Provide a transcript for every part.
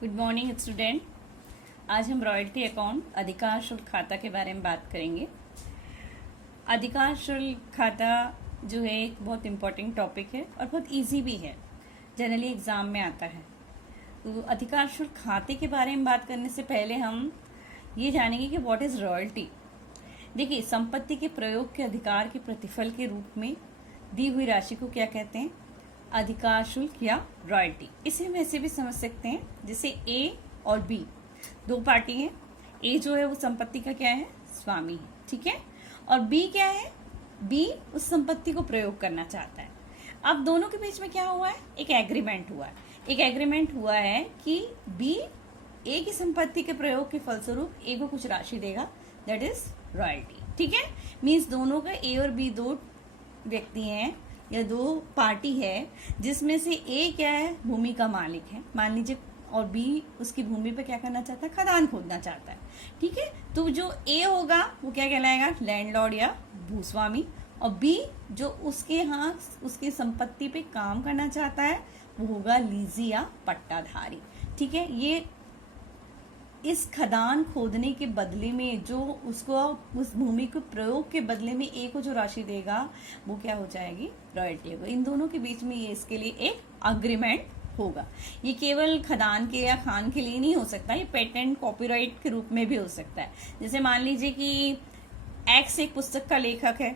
Good morning student. आज हम royalty account अधिकार शुल्क खाता के बारे में बात करेंगे। अधिकार शुल्क खाता जो है एक बहुत इम्पोर्टेंट टॉपिक है और बहुत इजी भी है, जनरली एग्जाम में आता है। तो अधिकार शुल्क खाते के बारे में बात करने से पहले हम ये जानेंगे कि व्हाट इज रॉयल्टी। देखिए, संपत्ति के प्रयोग के अधिकार के प्रतिफल के रूप में दी हुई राशि को क्या कहते हैं? अधिकार शुल्क या रॉयल्टी। इसे हम ऐसे भी समझ सकते हैं जैसे ए और बी दो पार्टी हैं। ए जो है वो संपत्ति का क्या है? स्वामी है, ठीक है। और बी क्या है? बी उस संपत्ति को प्रयोग करना चाहता है। अब दोनों के बीच में क्या हुआ है? एक एग्रीमेंट हुआ है। एक एग्रीमेंट हुआ है कि बी ए की संपत्ति के प्रयोग के फलस्वरूप ए को कुछ राशि देगा, दैट इज रॉयल्टी, ठीक है। मीन्स दोनों का ए और बी दो व्यक्ति हैं या दो पार्टी है, जिसमें से ए क्या है? भूमि का मालिक है, मान लीजिए, और बी उसकी भूमि पे क्या करना चाहता है? खदान खोदना चाहता है, ठीक है। तो जो ए होगा वो क्या कहलाएगा? लैंडलॉर्ड या भूस्वामी। और बी जो उसके यहाँ उसकी संपत्ति पे काम करना चाहता है वो होगा लीजी या पट्टाधारी, ठीक है। ये इस खदान खोदने के बदले में जो उसको उस भूमि के प्रयोग के बदले में ए को जो राशि देगा वो क्या हो जाएगी? रॉयल्टी होगा। इन दोनों के बीच में ये इसके लिए एक अग्रीमेंट होगा। ये केवल खदान के या खान के लिए नहीं हो सकता, ये पेटेंट कॉपीराइट के रूप में भी हो सकता है। जैसे मान लीजिए कि एक्स एक पुस्तक का लेखक है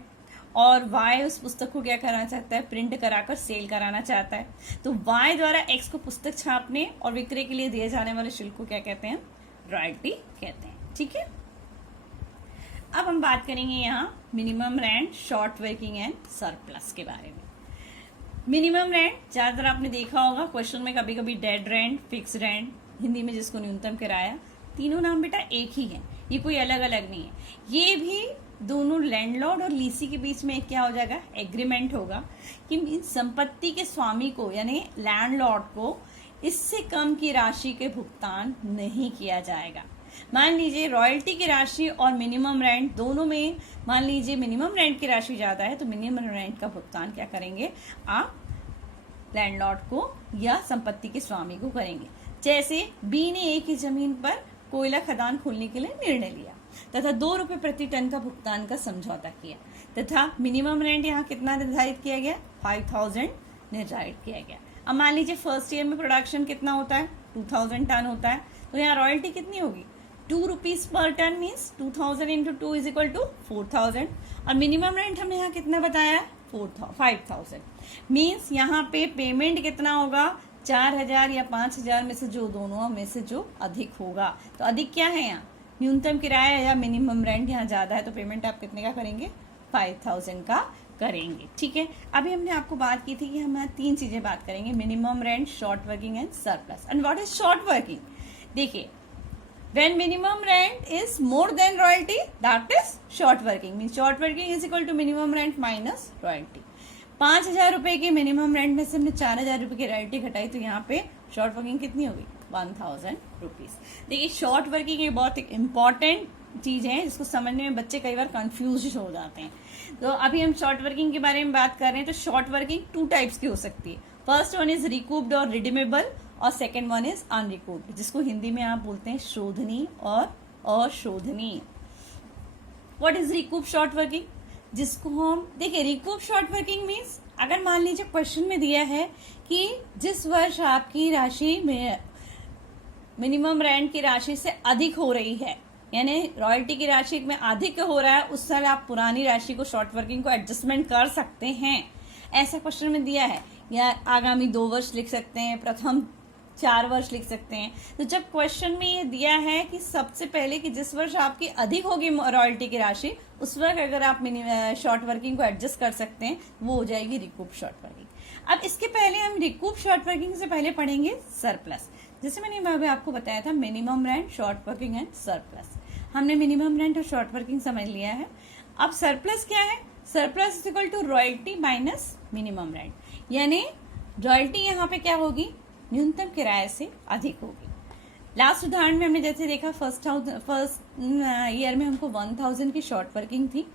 और वाई उस पुस्तक को क्या कराना चाहता है? प्रिंट कराकर सेल कराना चाहता है। तो वाई द्वारा एक्स को पुस्तक छापने और विक्रय के लिए दिए जाने वाले शुल्क को क्या कहते हैं? रॉयल्टी कहते हैं, ठीक है। अब हम बात करेंगे यहाँ minimum rent, short working and surplus के बारे में। मिनिमम रेंट ज्यादातर आपने देखा होगा क्वेश्चन में, कभी कभी dead rent, fix rent, Hindi में जिसको न्यूनतम किराया। तीनों नाम बेटा एक ही है, ये कोई अलग अलग नहीं है। ये भी दोनों लैंडलॉर्ड और लीसी के बीच में क्या हो जाएगा? एग्रीमेंट होगा कि संपत्ति के स्वामी को यानी लैंडलॉर्ड को इससे कम की राशि के भुगतान नहीं किया जाएगा। मान लीजिए रॉयल्टी की राशि और मिनिमम रेंट दोनों में, मान लीजिए मिनिमम रेंट की राशि ज्यादा है तो मिनिमम रेंट का भुगतान क्या करेंगे आप? लैंडलॉर्ड को या संपत्ति के स्वामी को करेंगे। जैसे बी ने ए की जमीन पर कोयला खदान खोलने के लिए निर्णय लिया तथा 2 रुपए प्रति टन का भुगतान का समझौता किया तथा मिनिमम रेंट यहाँ कितना निर्धारित किया गया? 5000 निर्धारित किया गया। अब मान लीजिए फर्स्ट ईयर में प्रोडक्शन कितना होता है? 2000 टन होता है, तो यहाँ रॉयल्टी कितनी होगी? 2 रुपीज पर ton, means 2000 into 2 is equal to 4000। और मिनिमम रेंट हमने यहाँ कितना बताया? 5000। मीन्स यहाँ पे पेमेंट कितना होगा? 4000 या 5000 में से जो दोनों में से जो अधिक होगा। तो अधिक क्या है यहाँ? न्यूनतम किराया या मिनिमम रेंट यहाँ ज्यादा है, तो पेमेंट आप कितने का करेंगे? 5000 का करेंगे, ठीक है। अभी हमने आपको बात की थी कि हम यहाँ 3 चीजें बात करेंगे, minimum rent, short working and surplus. And what is short working? देखिए, when minimum rent is more than royalty, that is short working, means short working is equal to minimum rent minus royalty। 5000 रुपए के minimum rent में से हमने 4000 रुपए की royalty घटाई, तो यहाँ पे शॉर्ट वर्किंग कितनी होगी? 1000 रुपीज। देखिए, शॉर्ट वर्किंग एक बहुत इंपॉर्टेंट चीज है जिसको समझने में बच्चे कई बार कंफ्यूज हो जाते हैं। तो अभी हम शॉर्ट वर्किंग के बारे में बात कर रहे हैं। तो शॉर्ट वर्किंग 2 टाइप्स की हो सकती है। फर्स्ट वन इज रिकूप्ड और रिडीमेबल, और सेकेंड वन इज अनरिकूप्ड, जिसको हिंदी में आप बोलते हैं शोधनीय और अशोधनीय। What is recoup short working? जिसको हम देखिए, रिकूप शॉर्ट वर्किंग मीन्स अगर मान लीजिए क्वेश्चन में दिया है कि जिस वर्ष आपकी राशि में मिनिमम रेंट की राशि से अधिक हो रही है, यानी रॉयल्टी की राशि में अधिक हो रहा है, उस समय आप पुरानी राशि को, शॉर्ट वर्किंग को एडजस्टमेंट कर सकते हैं। ऐसा क्वेश्चन में दिया है, या आगामी 2 वर्ष लिख सकते हैं, प्रथम 4 वर्ष लिख सकते हैं। तो जब क्वेश्चन में ये दिया है कि सबसे पहले कि जिस वर्ष आपकी अधिक होगी रॉयल्टी की राशि, उस वक्त अगर आप शॉर्ट वर्किंग को एडजस्ट कर सकते हैं, वो हो जाएगी रिकूप शॉर्ट वर्किंग। अब इसके पहले हम रिकूप शॉर्ट वर्किंग से पहले पढ़ेंगे सरप्लस। जैसे मैंने अभी आपको बताया था, minimum rent, short working and surplus. हमने मिनिमम रेंट और शॉर्ट वर्किंग समझ लिया है। अब सरप्लस क्या है? Surplus is equal to royalty minus minimum rent, यानी रॉयल्टी यहाँ पे क्या होगी? न्यूनतम किराए से अधिक होगी। लास्ट उदाहरण में हमने जैसे देखा, फर्स्ट ईयर में हमको 1000 की शॉर्ट वर्किंग थी।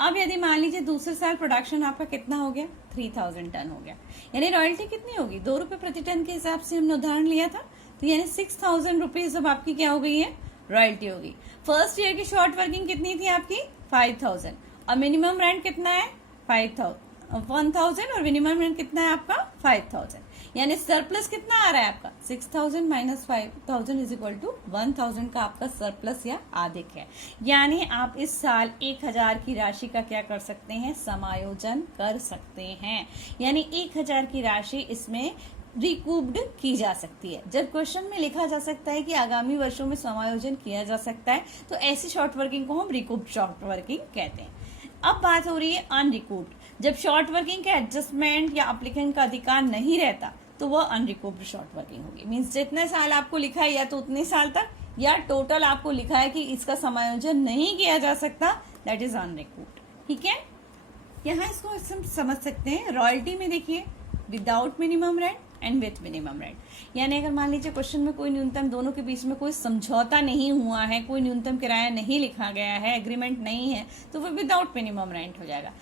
अब यदि मान लीजिए दूसरे साल प्रोडक्शन आपका कितना हो गया? 3000 टन हो गया, यानी रॉयल्टी कितनी होगी? 2 रुपए प्रति टन के हिसाब से हमने उदाहरण लिया था, तो यानी 6,000 रुपीज अब आपकी क्या हो गई है, रॉयल्टी हो गई। फर्स्ट ईयर की शॉर्ट वर्किंग कितनी थी आपकी, 5,000, और मिनिमम रेंट कितना है 1,000, और मिनिमम रेंट कितना है आपका 5,000, यानी सरप्लस कितना आ रहा है आपका 6,000 माइनस 5,000 इज इक्वल टू 1,000 का आपका सरप्लस या अधिक है। यानी आप इस साल 1,000 की राशि का क्या कर सकते हैं, समायोजन कर सकते हैं, यानी 1,000 की राशि इसमें रिकूप्ड की जा सकती है। जब क्वेश्चन में लिखा जा सकता है कि आगामी वर्षों में समायोजन किया जा सकता है, तो ऐसी शॉर्ट वर्किंग को हम रिकूप्ड शॉर्ट वर्किंग कहते हैं। अब बात हो रही है अनरिकूप्ड। जब शॉर्ट वर्किंग के एडजस्टमेंट या एप्लीकेंट का अधिकार नहीं रहता तो वह अनरिकूप्ड शॉर्ट वर्किंग होगी। मीन्स जितने साल आपको लिखा है या तो उतने साल तक, या टोटल आपको लिखा है कि इसका समायोजन नहीं किया जा सकता, दैट इज अनरिकूप्ड। ठीक है, यहाँ इसको हम समझ सकते हैं। रॉयल्टी में देखिए without minimum rent and with minimum rent, यानी अगर मान लीजिए क्वेश्चन में कोई न्यूनतम, दोनों के बीच में कोई समझौता नहीं हुआ है, कोई न्यूनतम किराया नहीं लिखा गया है, एग्रीमेंट नहीं है, तो वो विदाउट मिनिमम रेंट हो जाएगा।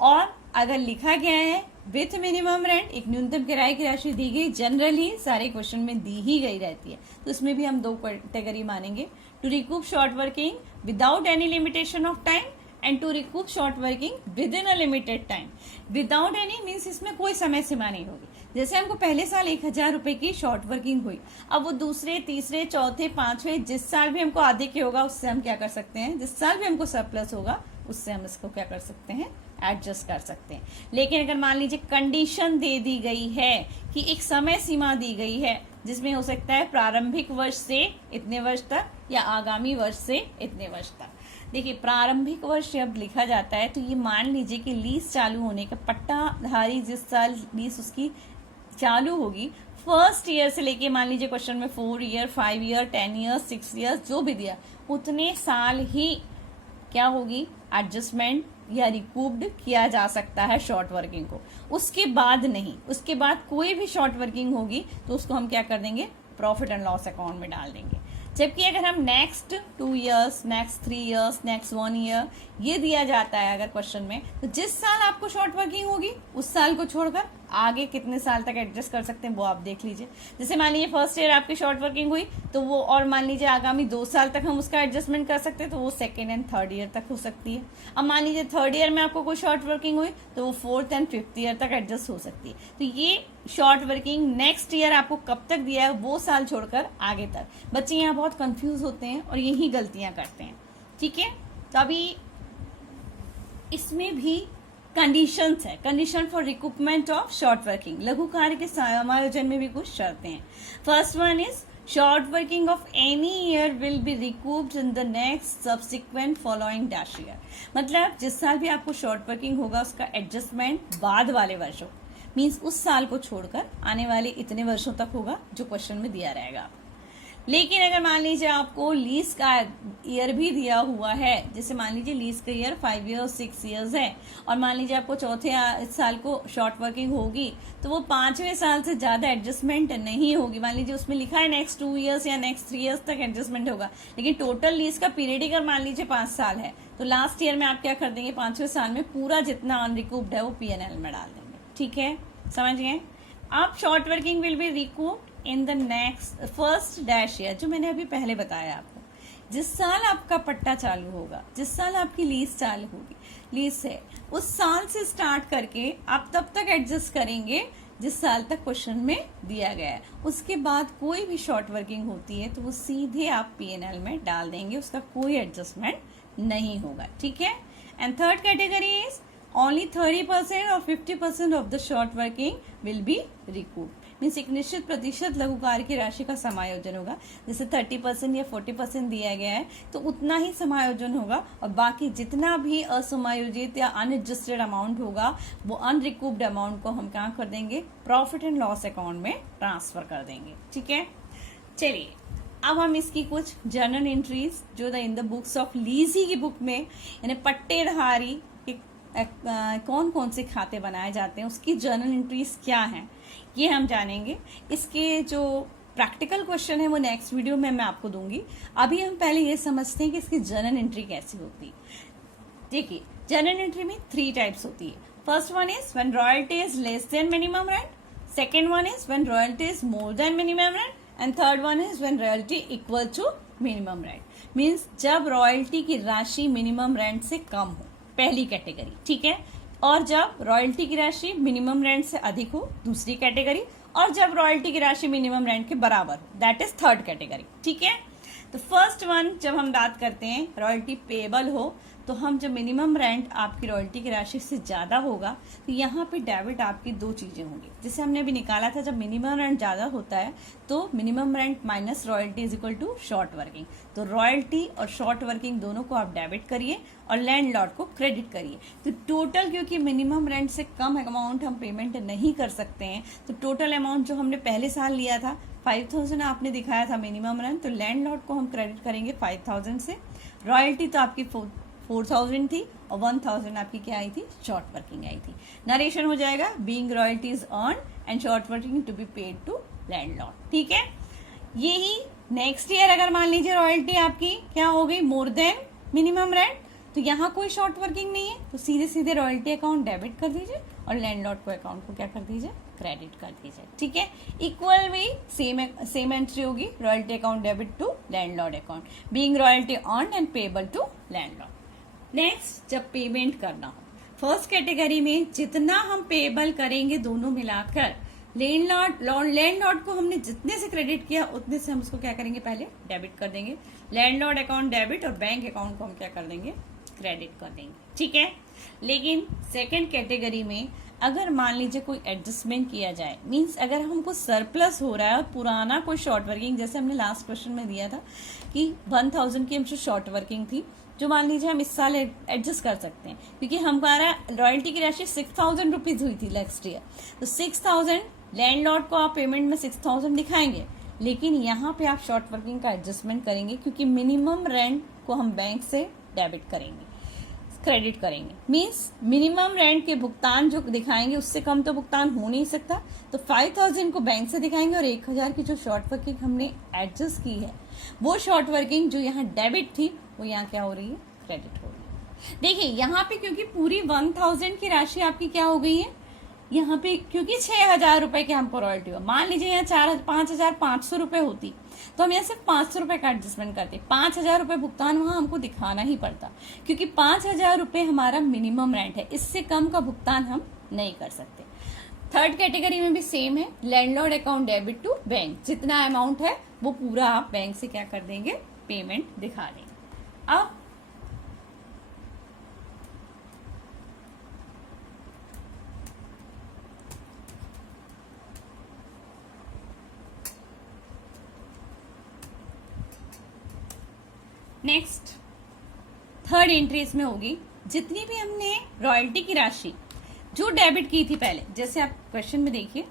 और अगर लिखा गया है विथ मिनिमम रेंट, एक न्यूनतम किराए की राशि दी गई, जनरली सारे क्वेश्चन में दी ही गई रहती है, तो इसमें भी हम दो कैटेगरी मानेंगे, to recoup short working without any limitation of time and to recoup short working within a limited time. Without any means इसमें कोई समय सीमा नहीं होगी। जैसे हमको पहले साल 1,000 रुपए की शॉर्ट वर्किंग हुई, अब वो दूसरे, तीसरे, चौथे, पांचवे, जिस साल भी हमको अधिक होगा उससे हम क्या कर सकते हैं, जिस साल भी हमको सरप्लस होगा उससे हम इसको क्या कर सकते हैं, एडजस्ट कर सकते हैं। लेकिन अगर मान लीजिए कंडीशन दे दी गई है कि एक समय सीमा दी गई है, जिसमें हो सकता है प्रारंभिक वर्ष से इतने वर्ष तक या आगामी वर्ष से इतने वर्ष तक। देखिए प्रारंभिक वर्ष जब लिखा जाता है तो ये मान लीजिए कि लीज चालू होने का, पट्टाधारी जिस साल लीज उसकी चालू होगी, फर्स्ट ईयर से लेके मान लीजिए क्वेश्चन में 4 ईयर, 5 ईयर, 10 ईयर, 6 ईयर जो भी दिया, उतने साल ही क्या होगी, एडजस्टमेंट या रिकूप्ड किया जा सकता है शॉर्ट वर्किंग को। उसके बाद नहीं, उसके बाद कोई भी शॉर्ट वर्किंग होगी तो उसको हम क्या कर देंगे, प्रॉफिट एंड लॉस अकाउंट में डाल देंगे। जबकि अगर हम next 2 years, next 3 years, next 1 year ये दिया जाता है अगर क्वेश्चन में, तो जिस साल आपको शॉर्ट वर्किंग होगी उस साल को छोड़कर आगे कितने साल तक एडजस्ट कर सकते हैं वो आप देख लीजिए। जैसे मान लीजिए फर्स्ट ईयर आपकी शॉर्ट वर्किंग हुई तो वो, और मान लीजिए आगामी 2 साल तक हम उसका एडजस्टमेंट कर सकते हैं, तो वो सेकेंड एंड थर्ड ईयर तक हो सकती है। अब मान लीजिए थर्ड ईयर में आपको कोई शॉर्ट वर्किंग हुई तो वो 4th एंड 5th ईयर तक एडजस्ट हो सकती है। तो ये शॉर्ट वर्किंग नेक्स्ट ईयर आपको कब तक दिया है वो साल छोड़कर आगे तक। बच्चे यहाँ बहुत कंफ्यूज होते हैं और यही गलतियां करते हैं। ठीक है, तो अभी इसमें भी कंडीशंस है, condition for recoupment of short working, लघु कार्य के समायोजन में भी कुछ शर्तें हैं। First one is short working of any year will be recouped in the next subsequent following dash year. मतलब जिस साल भी आपको शॉर्ट वर्किंग होगा उसका एडजस्टमेंट बाद वाले वर्षों, मीन्स उस साल को छोड़कर आने वाले इतने वर्षों तक होगा जो क्वेश्चन में दिया रहेगा। लेकिन अगर मान लीजिए आपको लीज का ईयर भी दिया हुआ है, जैसे मान लीजिए लीज का ईयर 5 ईयर्स 6 ईयर्स है, और मान लीजिए आपको चौथे साल को शॉर्ट वर्किंग होगी तो वो 5वें साल से ज्यादा एडजस्टमेंट नहीं होगी। मान लीजिए उसमें लिखा है नेक्स्ट 2 ईयर्स या नेक्स्ट 3 ईयर्स तक एडजस्टमेंट होगा, लेकिन टोटल लीज का पीरियड अगर मान लीजिए 5 साल है तो लास्ट ईयर में आप क्या कर देंगे, 5वें साल में पूरा जितना अनरिकूप्ड है वो P&L में डाल देंगे। ठीक है, समझ गए। अब short working will be recouped in the next first dash year, जो मैंने अभी पहले बताया आपको, जिस साल आपका पट्टा चालू होगा, जिस साल आपकी लीज चालू होगी, लीज है उस साल से स्टार्ट करके आप तब तक एडजस्ट करेंगे जिस साल तक क्वेश्चन में दिया गया है। उसके बाद कोई भी शॉर्ट वर्किंग होती है तो वो सीधे आप P&L में डाल देंगे, उसका कोई एडजस्टमेंट नहीं होगा। ठीक है, and third category is only 30% or 50% of the short working will be recouped। Means एक निश्चित प्रतिशत लघु कार्य की राशि का समायोजन होगा। जैसे 30% या 40% दिया गया है तो उतना ही समायोजन होगा, और बाकी जितना भी असमायोजित या अनएडजस्टेड अमाउंट होगा वो अनरिकूप्ड अमाउंट को हम क्या कर देंगे, प्रॉफिट एंड लॉस अकाउंट में ट्रांसफर कर देंगे। ठीक है, चलिए अब हम इसकी कुछ जर्नल एंट्रीज जो इन द बुक्स ऑफ लीजी की बुक में, यानी पट्टेधारी कौन कौन से खाते बनाए जाते हैं उसकी जर्नल एंट्रीज क्या हैं ये हम जानेंगे। इसके जो प्रैक्टिकल क्वेश्चन है वो नेक्स्ट वीडियो में मैं आपको दूंगी। अभी हम पहले ये समझते हैं कि इसकी जर्नल एंट्री कैसी होती है। देखिए जर्नल एंट्री में 3 टाइप्स होती है। First one is when royalty is less than minimum rent, second one is when royalty is more than minimum rent, and third one is when royalty equal to minimum rent, means जब royalty की राशि minimum rent से कम हो, पहली category, ठीक है। और जब रॉयल्टी की राशि मिनिमम रेंट से अधिक हो, दूसरी कैटेगरी। और जब रॉयल्टी की राशि मिनिमम रेंट के बराबर हो, दैट इज थर्ड कैटेगरी, ठीक है। तो फर्स्ट वन जब हम बात करते हैं रॉयल्टी पेएबल हो, तो हम जब मिनिमम रेंट आपकी रॉयल्टी की राशि से ज़्यादा होगा तो यहाँ पे डेबिट आपकी दो चीज़ें होंगी, जैसे हमने अभी निकाला था, जब मिनिमम रेंट ज़्यादा होता है तो minimum rent minus royalty is equal to short working. तो रॉयल्टी और शॉर्ट वर्किंग दोनों को आप डेबिट करिए और लैंडलॉर्ड को क्रेडिट करिए। तो टोटल, क्योंकि मिनिमम रेंट से कम अमाउंट हम पेमेंट नहीं कर सकते हैं, तो टोटल अमाउंट जो हमने पहले साल लिया था 5000 आपने दिखाया था मिनिमम रेंट, तो लैंडलॉर्ड को हम क्रेडिट करेंगे 5000 से। रॉयल्टी तो आपकी 4000 थी और 1000 आपकी क्या आई थी, शॉर्ट वर्किंग आई थी। नरेशन हो जाएगा being royalties earn and short working to be paid to landlord, ठीक है। यही नेक्स्ट ईयर अगर मान लीजिए रॉयल्टी आपकी क्या हो गई, मोर देन मिनिमम रेंट, तो यहाँ कोई शॉर्ट वर्किंग नहीं है, तो सीधे सीधे रॉयल्टी अकाउंट डेबिट कर दीजिए और लैंडलॉर्ड को अकाउंट को क्या कर दीजिए, क्रेडिट कर दीजिए, ठीक है। इक्वल भी सेम एंट्री होगी, royalty account debit to landlord account, being royalty earn and payable to landlord. Next, जब पेमेंट करना हो, फर्स्ट कैटेगरी में जितना हम पेएबल करेंगे दोनों मिलाकर, लैंडलॉर्ड को हमने जितने से क्रेडिट किया उतने से हम उसको क्या करेंगे, पहले डेबिट कर देंगे। लैंडलॉर्ड अकाउंट डेबिट और बैंक अकाउंट को हम क्या कर देंगे, क्रेडिट कर देंगे, ठीक है। लेकिन सेकंड कैटेगरी में अगर मान लीजिए कोई एडजस्टमेंट किया जाए, मींस अगर हमको सरप्लस हो रहा है और पुराना कोई शॉर्ट वर्किंग, जैसे हमने लास्ट क्वेश्चन में दिया था कि 1000 की हमसे शॉर्ट वर्किंग थी, जो मान लीजिए हम इस साल एडजस्ट कर सकते हैं, क्योंकि हमारा रॉयल्टी की राशि 6000 रुपीज हुई थी नेक्स्ट ईयर, तो 6000 लैंडलॉर्ड को आप पेमेंट में 6000 दिखाएंगे, लेकिन यहाँ पे आप शॉर्ट वर्किंग का एडजस्टमेंट करेंगे, क्योंकि मिनिमम रेंट को हम बैंक से डेबिट करेंगे, क्रेडिट करेंगे। मींस मिनिमम रेंट के भुगतान जो दिखाएंगे उससे कम तो भुगतान हो नहीं सकता, तो 5000 को बैंक से दिखाएंगे और 1000 की जो शॉर्ट वर्किंग हमने एडजस्ट की है, वो शॉर्ट वर्किंग जो यहाँ डेबिट थी वो यहाँ क्या हो रही है, क्रेडिट हो रही है। देखिए यहाँ पे क्योंकि पूरी 1000 की राशि आपकी क्या हो गई है, यहाँ पे क्योंकि 6000 रुपए के हमको रॉयल्टी हुआ, मान लीजिए यहाँ 5500 रुपए होती तो हम यहाँ सिर्फ 500 रुपए का एडजस्टमेंट करते, 5000 रुपए भुगतान वहां हमको दिखाना ही पड़ता, क्योंकि 5000 रुपए हमारा मिनिमम रेंट है, इससे कम का भुगतान हम नहीं कर सकते। थर्ड कैटेगरी में भी सेम है, landlord account debit to bank, जितना अमाउंट है वो पूरा आप बैंक से क्या कर देंगे, पेमेंट दिखा देंगे। अब नेक्स्ट थर्ड एंट्री इसमें होगी, जितनी भी हमने रॉयल्टी की राशि जो डेबिट की थी पहले, जैसे आप क्वेश्चन में देखिए,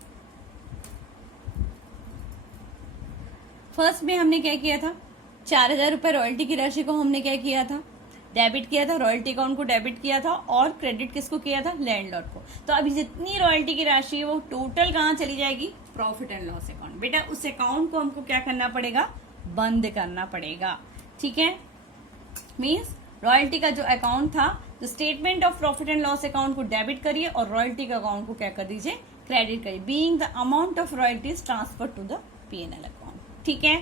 फर्स्ट में हमने क्या किया था, 4000 रुपए रॉयल्टी की राशि को हमने क्या किया था, डेबिट किया था, रॉयल्टी अकाउंट को डेबिट किया था और क्रेडिट किसको किया था, लैंडलॉर्ड को। तो अभी जितनी रॉयल्टी की राशि है वो टोटल कहाँ चली जाएगी, प्रॉफिट एंड लॉस अकाउंट। बेटा उस अकाउंट को हमको क्या करना पड़ेगा, बंद करना पड़ेगा, ठीक है। मीन्स रॉयल्टी का जो अकाउंट था, तो statement of profit and loss account को डेबिट करिए और रॉयल्टी का अकाउंट को क्या कर दीजिए, क्रेडिट करिए, being the amount of royalties transfer to the PNL account, ठीक है।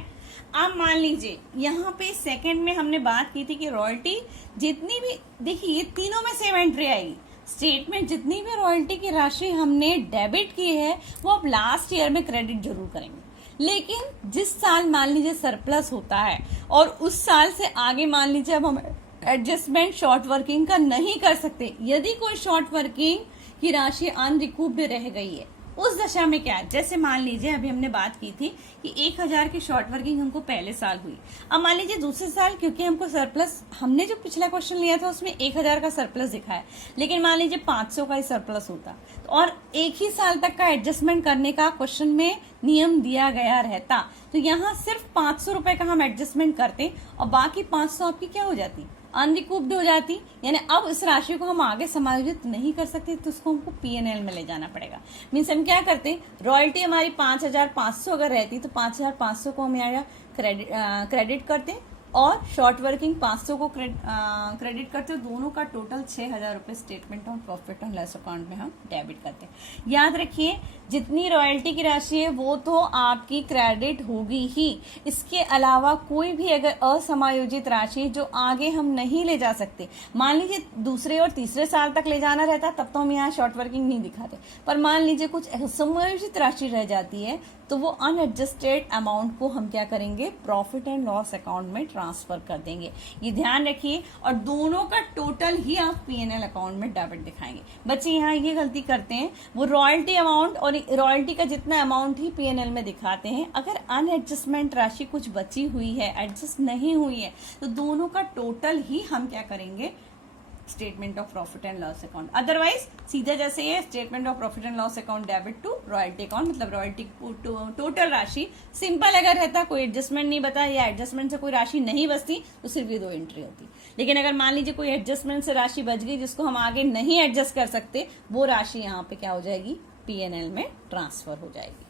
अब मान लीजिए यहाँ पे सेकंड में हमने बात की थी कि रॉयल्टी जितनी भी, देखिए ये तीनों में सेम एंट्री आएगी, स्टेटमेंट जितनी भी रॉयल्टी की राशि हमने डेबिट की है वो अब लास्ट ईयर में क्रेडिट जरूर करेंगे, लेकिन जिस साल मान लीजिए सरप्लस होता है और उस साल से आगे मान लीजिए अब हम एडजस्टमेंट शॉर्ट वर्किंग का नहीं कर सकते, यदि कोई शॉर्ट वर्किंग की राशि अनरिकूव्ड रह गई है, उस दशा में क्या है, जैसे मान लीजिए अभी हमने बात की थी कि 1000 की शॉर्ट वर्किंग हमको पहले साल हुई, अब मान लीजिए दूसरे साल क्योंकि हमको सरप्लस, हमने जो पिछला क्वेश्चन लिया था उसमें 1000 का सरप्लस दिखाया, लेकिन मान लीजिए 500 का ही सरप्लस होता और एक ही साल तक का एडजस्टमेंट करने का क्वेश्चन में नियम दिया गया रहता, तो यहाँ सिर्फ 500 रुपए का हम एडजस्टमेंट करते और बाकी 500 आपकी क्या हो जाती, अनरिकूव्ड हो जाती, यानी अब इस राशि को हम आगे समायोजित नहीं कर सकते, तो उसको हमको पीएनएल में ले जाना पड़ेगा। मीन्स हम क्या करते, रॉयल्टी हमारी 5500 अगर रहती तो 5500 को हम यहाँ क्रेडिट करते और शॉर्ट वर्किंग 500 को क्रेडिट करते हो, दोनों का टोटल 6,000 रुपये statement of profit and loss account में हम डेबिट करते हैं। याद रखिए जितनी रॉयल्टी की राशि है वो तो आपकी क्रेडिट होगी ही, इसके अलावा कोई भी अगर असमायोजित राशि जो आगे हम नहीं ले जा सकते, मान लीजिए दूसरे और तीसरे साल तक ले जाना रहता तब तो हम यहाँ शॉर्ट वर्किंग नहीं दिखाते, पर मान लीजिए कुछ असमायोजित राशि रह जाती है तो वो अनएडजस्टेड अमाउंट को हम क्या करेंगे, प्रॉफिट एंड लॉस अकाउंट में ट्रांसफर कर देंगे। ये ध्यान रखिए, और दोनों का टोटल ही आप पीएनएल अकाउंट में डेबिट दिखाएंगे। बच्चे यहाँ ये गलती करते हैं, वो रॉयल्टी अमाउंट और रॉयल्टी का जितना अमाउंट ही पीएनएल में दिखाते हैं, अगर अनएडजस्टमेंट राशि कुछ बची हुई है, एडजस्ट नहीं हुई है, तो दोनों का टोटल ही हम क्या करेंगे, statement of profit and loss account. Otherwise सीधे जैसे ये statement of profit and loss account debit to royalty account, मतलब रॉयल्टी टोटल राशि सिंपल अगर रहता, कोई एडजस्टमेंट नहीं बता या एडजस्टमेंट से कोई राशि नहीं बचती तो सिर्फ ये 2 एंट्री होती। लेकिन अगर मान लीजिए कोई एडजस्टमेंट से राशि बच गई जिसको हम आगे नहीं एडजस्ट कर सकते, वो राशि यहाँ पे क्या हो जाएगी, पीएनएल में ट्रांसफर हो जाएगी।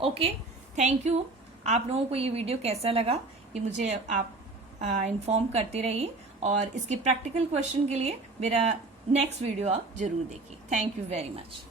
Okay, thank you. आप लोगों को ये वीडियो कैसा लगा ये मुझे आप इन्फॉर्म करते रहिए, और इसके प्रैक्टिकल क्वेश्चन के लिए मेरा नेक्स्ट वीडियो आप जरूर देखिए। Thank you very much.